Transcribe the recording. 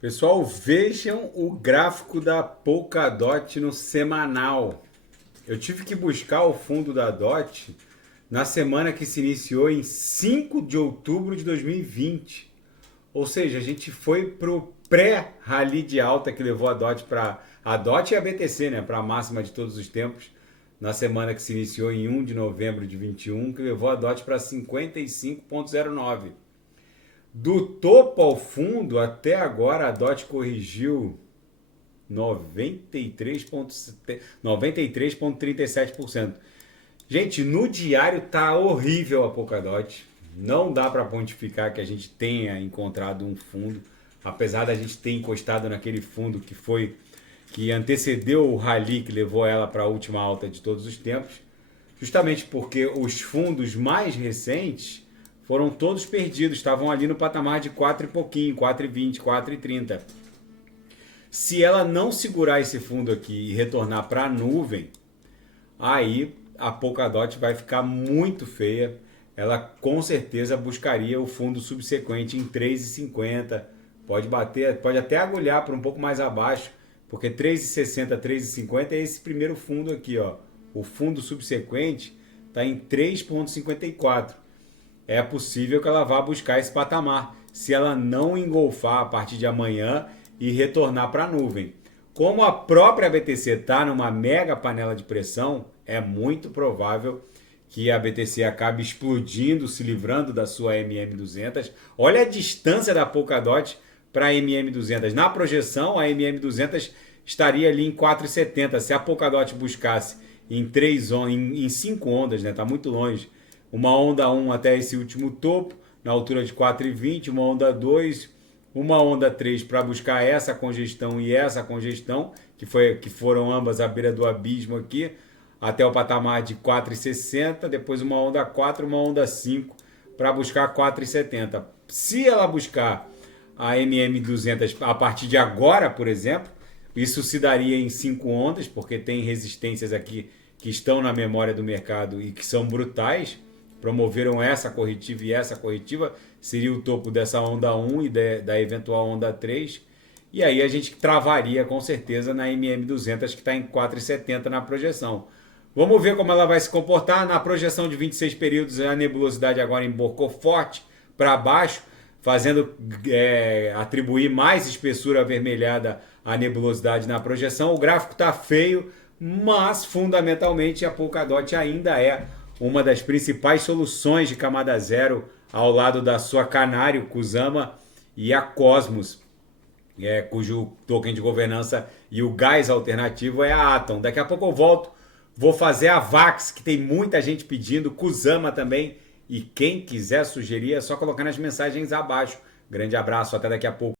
Pessoal, vejam o gráfico da Polkadot no semanal. Eu tive que buscar o fundo da DOT na semana que se iniciou em 5 de outubro de 2020. Ou seja, a gente foi para o pré-rally de alta que levou a DOT para a DOT e a BTC, né, para a máxima de todos os tempos, na semana que se iniciou em 1 de novembro de 21, que levou a DOT para 55,09. Do topo ao fundo, até agora a DOT corrigiu 93,37%. Gente, no diário tá horrível a Polkadot. Não dá para pontificar que a gente tenha encontrado um fundo, apesar da gente ter encostado naquele fundo que antecedeu o rally que levou ela para a última alta de todos os tempos, justamente porque os fundos mais recentes foram todos perdidos, estavam ali no patamar de 4 e pouquinho, 4,20, 4,30. Se ela não segurar esse fundo aqui e retornar para a nuvem, aí a Polkadot vai ficar muito feia. Ela com certeza buscaria o fundo subsequente em 3,50. Pode bater, pode até agulhar para um pouco mais abaixo, porque 3,60, 3,50 é esse primeiro fundo aqui, ó. O fundo subsequente está em 3,54. É possível que ela vá buscar esse patamar, se ela não engolfar a partir de amanhã e retornar para a nuvem. Como a própria BTC está numa mega panela de pressão, é muito provável que a BTC acabe explodindo, se livrando da sua MM200. Olha a distância da Polkadot para a MM200. Na projeção, a MM200 estaria ali em 4,70. Se a Polkadot buscasse em 5 ondas, né? Tá muito longe. Uma onda 1 até esse último topo, na altura de 4,20, uma onda 2, uma onda 3 para buscar essa congestão e essa congestão, que foram ambas à beira do abismo aqui, até o patamar de 4,60, depois uma onda 4, uma onda 5 para buscar 4,70. Se ela buscar a MM200 a partir de agora, por exemplo, isso se daria em 5 ondas, porque tem resistências aqui que estão na memória do mercado e que são brutais, promoveram essa corretiva e essa corretiva, seria o topo dessa onda 1 e da eventual onda 3, e aí a gente travaria com certeza na MM200 que está em 4,70 na projeção. Vamos ver como ela vai se comportar. Na projeção de 26 períodos, a nebulosidade agora emborcou forte para baixo, fazendo atribuir mais espessura avermelhada à nebulosidade na projeção. O gráfico está feio, mas fundamentalmente a Polkadot ainda é uma das principais soluções de camada zero ao lado da sua Canário, Kusama e a Cosmos, cujo token de governança e o gás alternativo é a Atom. Daqui a pouco eu volto, vou fazer a VAX, que tem muita gente pedindo, Kusama também, e quem quiser sugerir é só colocar nas mensagens abaixo. Grande abraço, até daqui a pouco.